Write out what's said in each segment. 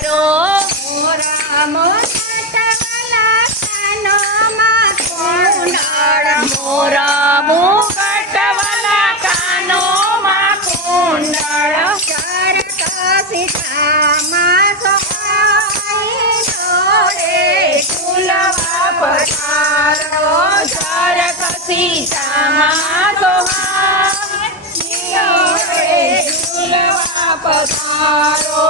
મોરા મુકટવાલા કાનોમાં કુંડળ મોરા મુકટવાલા કાનોમાં કુંડળ ચરક સીતામાં સોહાઈ જોડે ઝૂલવા પધારો ચરક સીતામાં સોહાઈ ઝૂલવા પધારો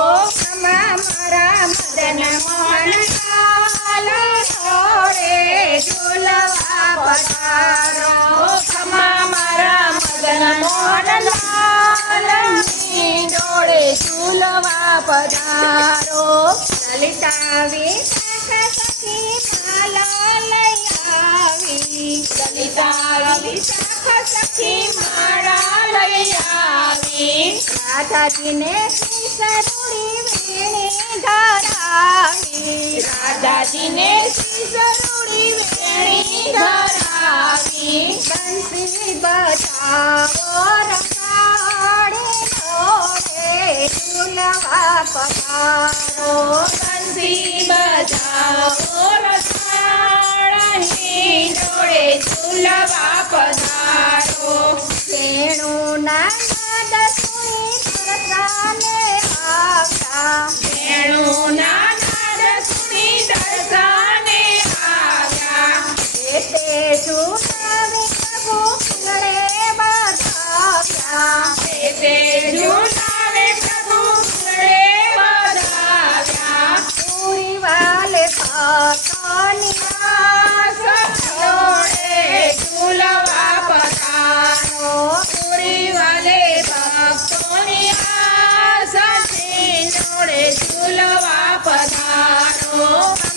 મારા મદન મોહન લાલ જોડે ઝૂલવા પધારો ખમા મારા મદન મોહન લાલની જોડે ઝૂલવા પધારો લલિતા વિશાખ સખી માલો લઈ આવી લલિતા વિશાખ સખી માળા લઈ આવી રાધાજીને સરુડી વેણી ધરાવી રાધાજીને સિસરુડી વેણી ધરાવી બંસી બજાવો રંગાડી જોડે ઝૂલવા પધારો બંસી બજાવો રસાળની જોડે ઝૂલવા પધારો વેણુના નાદ સુની દર્શને આવ્યા વેણુના નાદ સુની દર્શને આવ્યા તે સુનાવી પ્રભુ ગળે બધાવ્યા તે ઝૂલાવે પ્રભુ ગળે વધાવ્યા પૂરી વાલે ભક્તોની આસ જોડે ઝૂલવા પધારો પૂરી વાલે ભક્તોની આસથી જોડે ઝૂલવા પધારો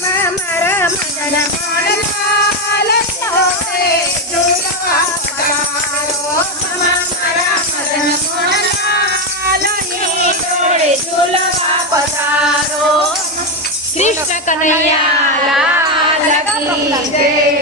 મારા મદન મોહન લાલ જોડે ઝૂલવા પધારો મારા મદન મોહન લાલની જોડે ઝૂલવા પધારો કૃષ્ણ કનૈયા લાલ કી જય।